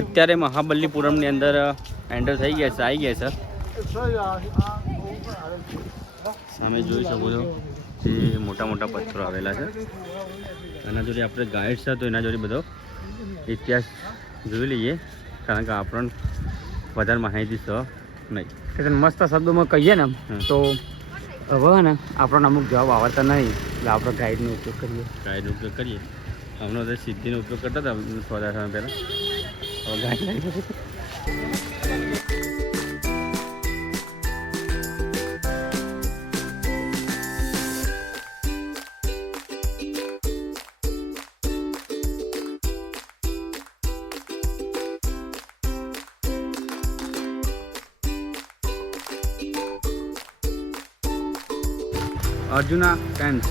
અત્યારે મહાબલીપુરમની અંદર એન્ટર થઈ ગયા છે, આવી ગયા છે। સામે જોઈ શકો છો જે મોટા મોટા પથ્થરો આવેલા છે। એના જોડે આપણે ગાઈડ છે તો એના જોડે બધો ઇતિહાસ જોઈ લઈએ, કારણ કે આપણને વધારે માહિતી છે નહીં। મસ્ત શબ્દોમાં કહીએ ને તો હવે ને આપણને અમુક જવાબ આવડતા નહીં, એટલે આપણે ગાઈડનો ઉપયોગ કરીએ। હમણાં તો સિદ્ધિનો ઉપયોગ કરતા હતા થોડા સમય પહેલાં, હવે ગાઈડ अर्जुना टेंस।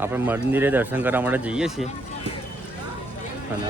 આપણે મંદિરે દર્શન કરવા માટે જઈએ છીએ અને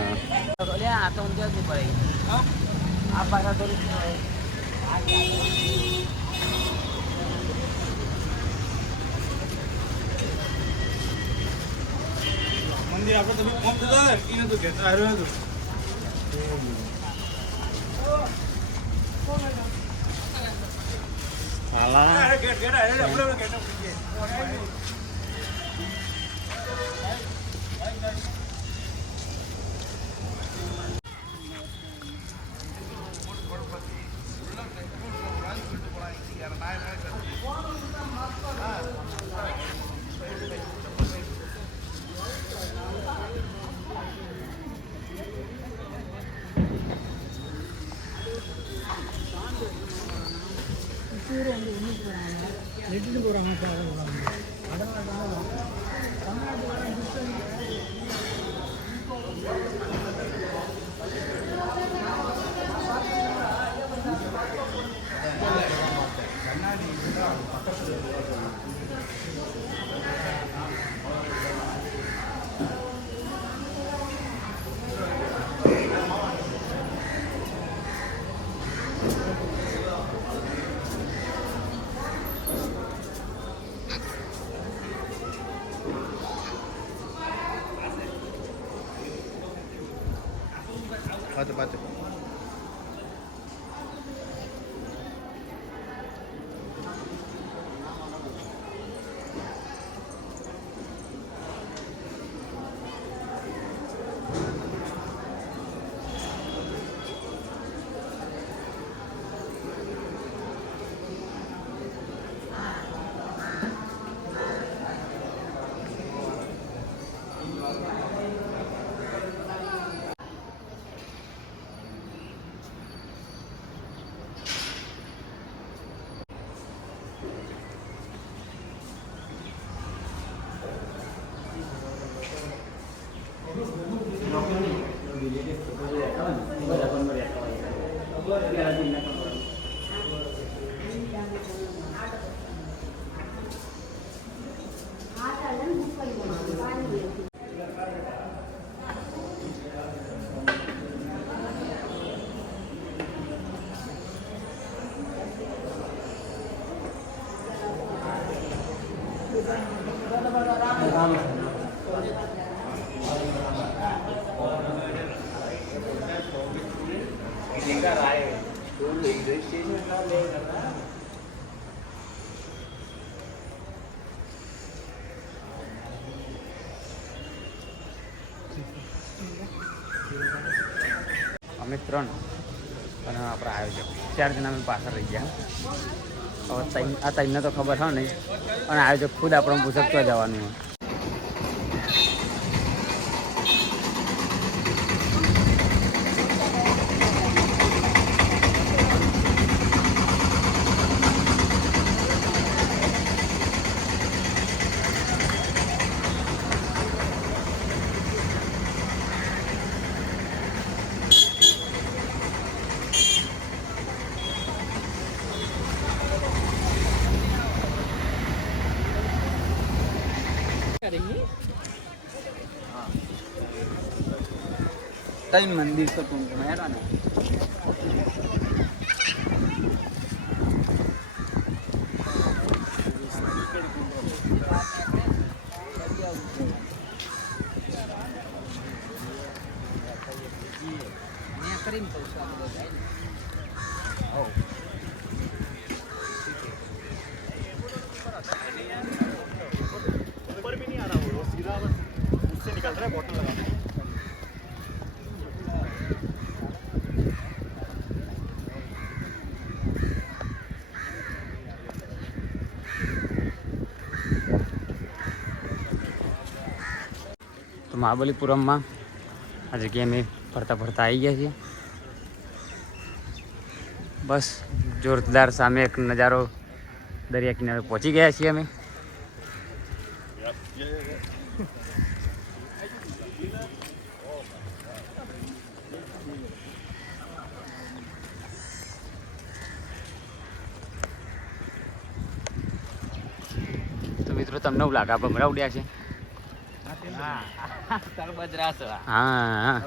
અમે 3 અને આપણા આયોજક 4 જણા અમે પાછળ રહી ગયા. હવે આ 3ને તો ખબર હા નહીં, અને આયોજક ખુદ આપણને પૂછે તો જવાનું હોય. ત્રણ મંદિર તો ટૂંકમાં હેરા ને મહાબલીપુરમમાં આ જગ્યાએ અમે ફરતા આવી ગયા છીએ. બસ જોરદાર સામે એક નજારો, દરિયા કિનારે પહોંચી ગયા છીએ અમે. તો મિત્રો તમને એવું લાગે ભમરા ઉડ્યા છે? હા.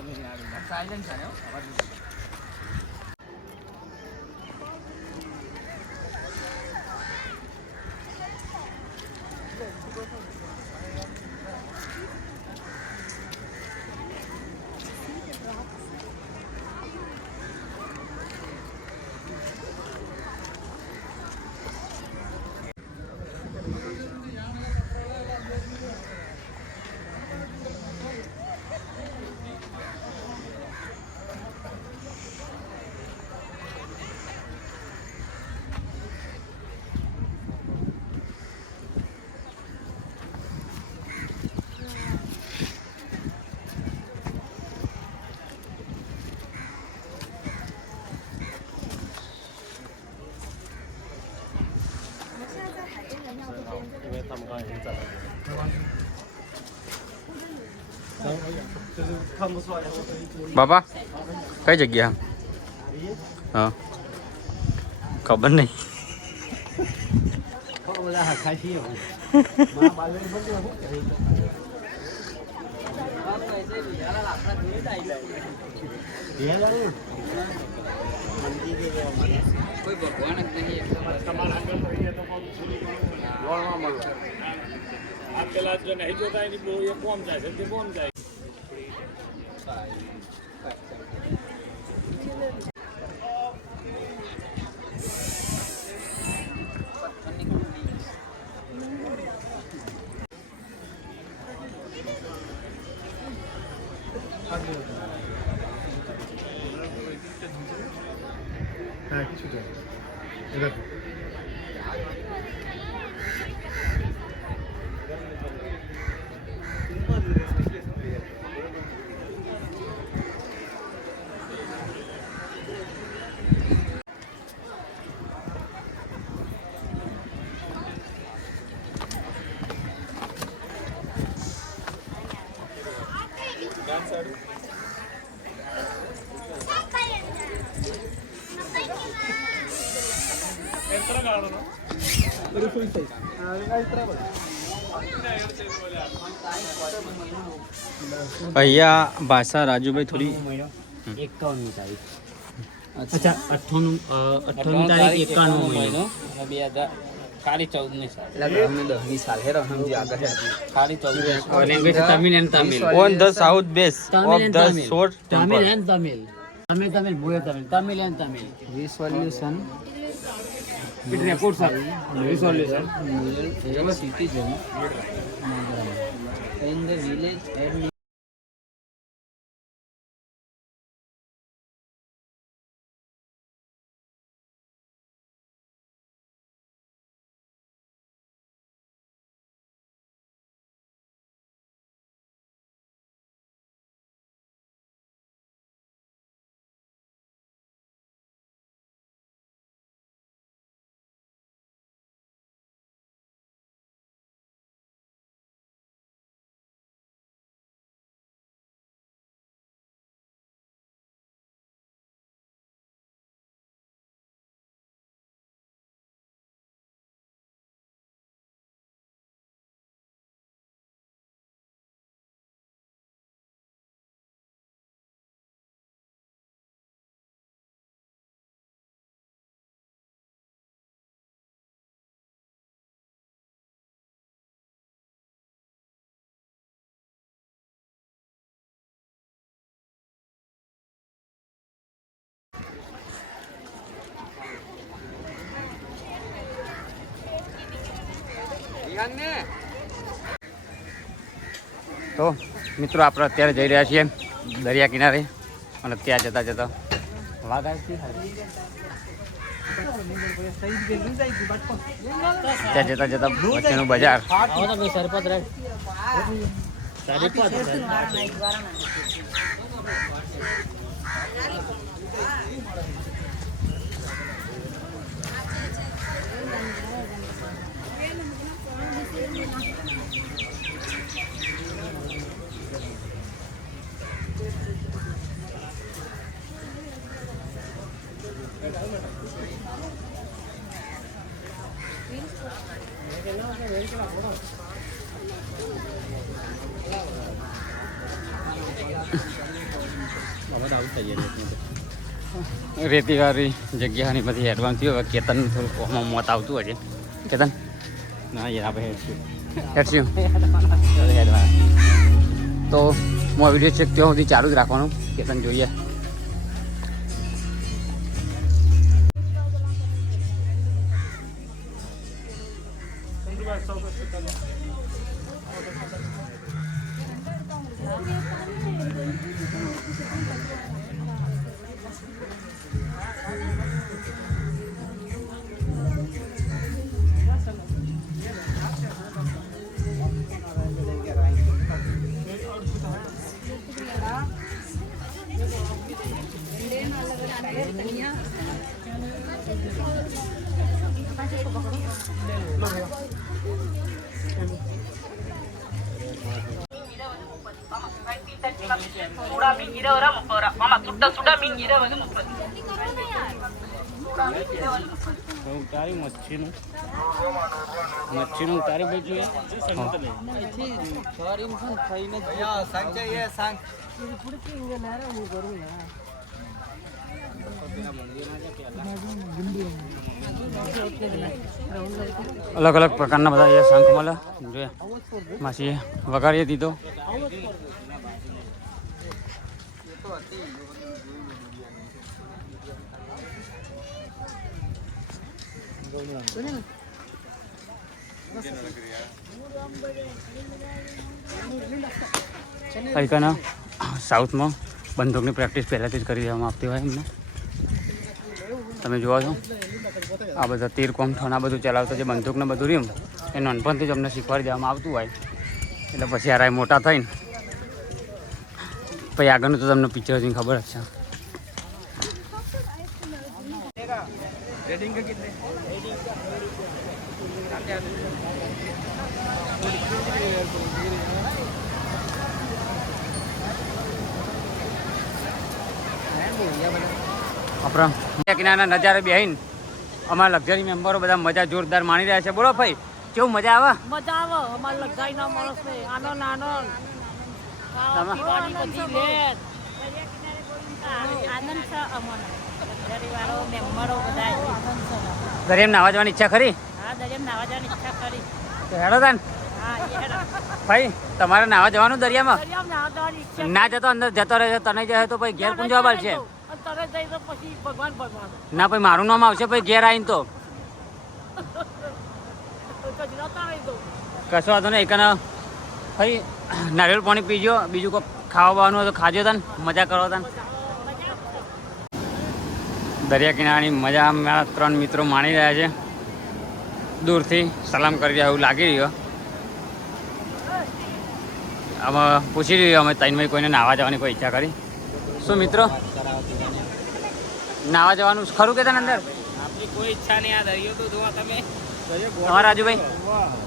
બાપા કઈ જગ્યા? હા ખબર નહીં. કોઈ ભગવાન જ નહીં. પેલા જો નહીં જોતા એની બહુ એ કોમ જાય છે તે કોમ જાય. અહીંયા ભાષા રાજુભાઈ થોડી 51મી તારીખ. અચ્છા 98 તારીખ 91 મહિનો 2000 ખાલી 14મી સાલ. એટલે અમે 10મી સાલ હેરો સમજી આગળ ખાલી 14મી. Language Tamil and Tamil on the south base of the short Tamil and Tamil. Tamil, both Tamil. Tamil and Tamil. Resolution. It reports are resolution. A citizen in the village and તો મિત્રો આપણે અત્યારે જઈ રહ્યા છીએ દરિયા કિનારે અને ત્યાં જતા જતા વાઘ આવી ત્યાં જતા જતા વચ્ચેનું બજાર રેતીવાળી જગ્યાની બધી એડવાન્સ થયું. હવે કેતન થોડું મોત આવતું હશે. કેતન ના યાર આપણે હેડશું તો હું આ વિડીયો ચેક ત્યાં સુધી ચાલુ જ રાખવાનું. કેતન જોઈએ ઉતારી મચ્છીનું ઉતારી બધું અલગ અલગ પ્રકારના બધા અહીંયા શંખ મળે જોયા માસી વગાડીએ દીધો અહીંકાના સાઉથમાં બંદૂકની પ્રેક્ટિસ પહેલાંથી જ કરી દેવામાં આવતી હોય એમને તમે જોવો છો આ બધા તીર કોમઠોન આ બધું ચલાવતા જે બંદૂકને બધું રહ્યું એ નાનપણથી જ અમને શીખવાડી દેવામાં આવતું હોય એટલે પછી યાર મોટા થઈને પછી આગળનું તો તમને પિક્ચર જોઈને ખબર જ છે આપણા કિનારાના નજારે બેહીને અમારા લક્ઝરી મેમ્બરો બધા મજા જોરદાર માણી રહ્યા છે. બોલો ભાઈ કેવું મજા આવે? મજા આવે અમારા લક્ઝરીના માણસને આનંદ આનંદ પીવાની બધી લેટ આનંદ છે અમને લક્ઝરીવાળો મેમ્બરો બધા દરિયામાં નાવા જવાની ઈચ્છા ખરી? હા દરિયામાં નાવા જવાની ઈચ્છા કરી તો હેડો તાન. હા હેડો ભાઈ તમારે નાવા જવાનું દરિયામાં? દરિયામાં નાવા જવાની ઈચ્છા ના જતો અંદર જતો રહે તને જાય તો પછી ઘેર કોણ જવાબ આવશે? તરત જઈ તો પછી ભગવાન ભગવાન ના પછી મારું નામ આવશે પછી ઘેર આવીને તો કશો વાંધો નહીં. એકના ભાઈ નારિયેળ પાણી પીજો, બીજું કોઈ ખાવા બાવાનું હોય તો ખાજો તને મજા કરો તને. દરિયા કિનારાની મજા મારા 3 મિત્રો માણી રહ્યા છે. દૂરથી સલામ કરી રહ્યા એવું લાગી રહ્યો. આમાં પૂછી રહ્યો અમે ત્રણમાં કોઈને નાવા જવાની કોઈ ઈચ્છા કરી? શું મિત્રો નાવા જવાનું ખરું કે તને અંદર? આપણી કોઈ ઈચ્છા નહીં. આ દરિયો તો જોવા તમે તમારા રાજુભાઈ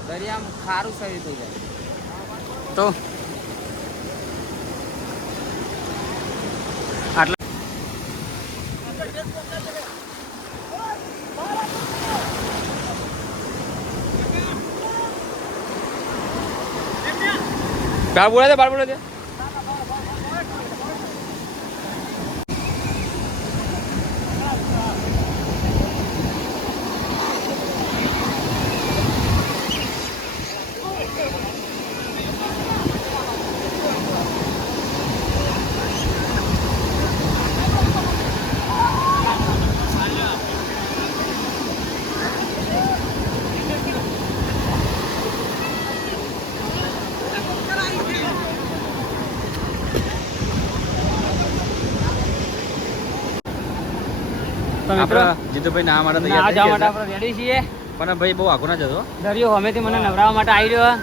દરિયામાં ખારું સરી થઈ જાય તો આટલા બાર બોલા છે, બાર બોલા છે. આપણે જીતુભાઈ નાવા માટે તૈયાર થઈ ગયા છે. આપણે રેડી છીએ. પણ ભાઈ બહુ આઘો ના જતો. દરિયો હમેથી મને નવરાવવા માટે આવી રહ્યો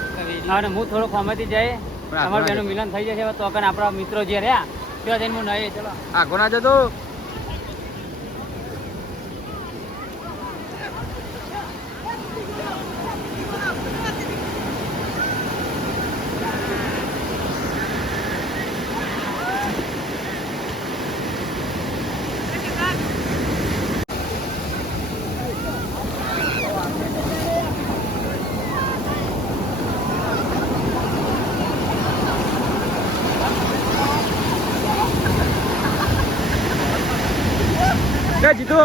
અને હું થોડોક હમેથી જાય પણ આઘો અમારું ના બેનું મિલન થઈ જશે તો કને આપણા મિત્રો જે રહ્યા ત્યાં જઈને હું નહીં ચલો આઘો ના જતો. જીતુ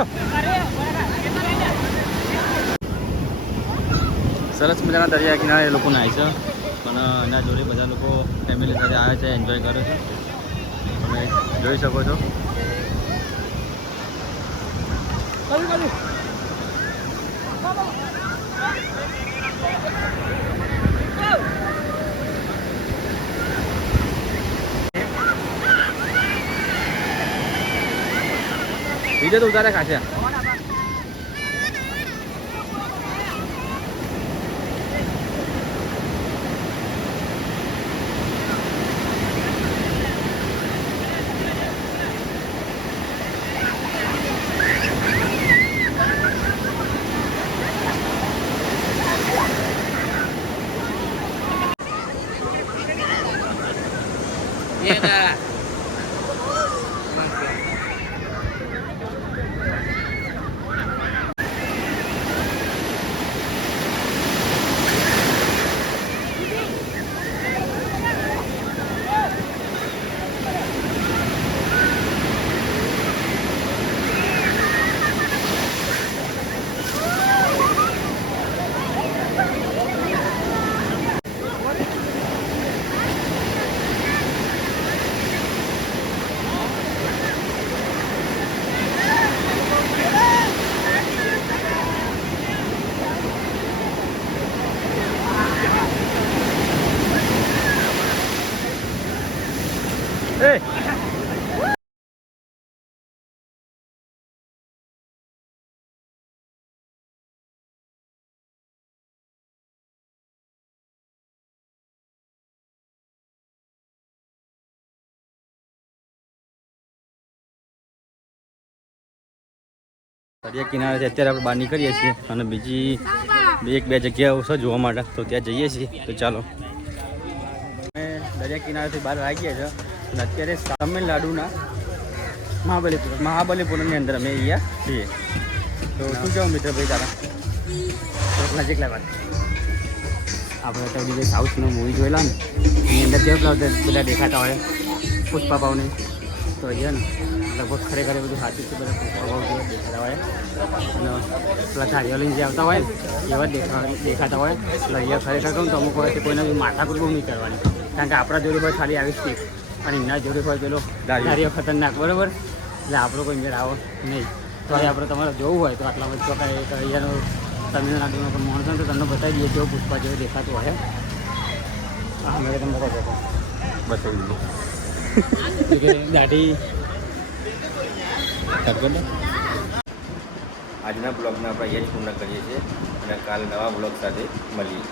સરસ મજાના દરિયા કિનારે લોકો નાય છે, પણ એના જોડે બધા લોકો ફેમિલી સાથે આવે છે, એન્જોય કરે છે. તમે જોઈ શકો છો. બીજો તો ઉતારે ખાશે. એ દરિયા કિનારે અત્યારે આપણે બહાર નીકળીએ છીએ અને બીજી એક બે જગ્યાઓ છે જોવા માટે, તો ત્યાં જઈએ છીએ. તો ચાલો, અમે દરિયા કિનારેથી બહાર આવી ગયા છે અને અત્યારે તમિલનાડુના મહાબલીપુરમની અંદર અમે અહીંયા છીએ. તો શું કહેવું મિત્ર ભાઈ તારા? નજીક લાવવા આપણે તો બીજે સાઉથનો મૂવી જોયેલા ને એની અંદર જે બધા દેખાતા હોય પુષ્પા ભાવને, તો અહીંયા ને લગભગ ખરેખર બધું સાચું છે. બધા પુષ્પા ભાવ જેવા દેખાતા હોય અને પેલા ગાડીઓ લઈને જે આવતા હોય એવા દેખાતા હોય. એટલે અહીંયા ખરેખર કહું તો અમુક હોય કોઈને માથાકૂટ બહુ નહીં કરવાની, કારણ કે આપણા જોડે હોય ખાલી આવી સ્ટીક અને એમના જોડે હોય પેલો ગાડીઓ ખતરનાક, બરાબર. એટલે આપણો કોઈ મેળ આવો નહીં. તો હવે આપણે તમારે જોવું હોય તો આટલા બધું ચોખ્ખા અહીંયાનો તમિલનાડુનો પણ માણસો તો તમને બતાવી દઈએ કેવો પુષ્પા જેવો દેખાતું હોય. હા, મેં તમને બતાવી દીધું દાઢી. આજના બ્લોગને આપણે અહીંયા જ પૂર્ણ કરીએ છીએ અને કાલ નવા બ્લોગ સાથે મળીએ.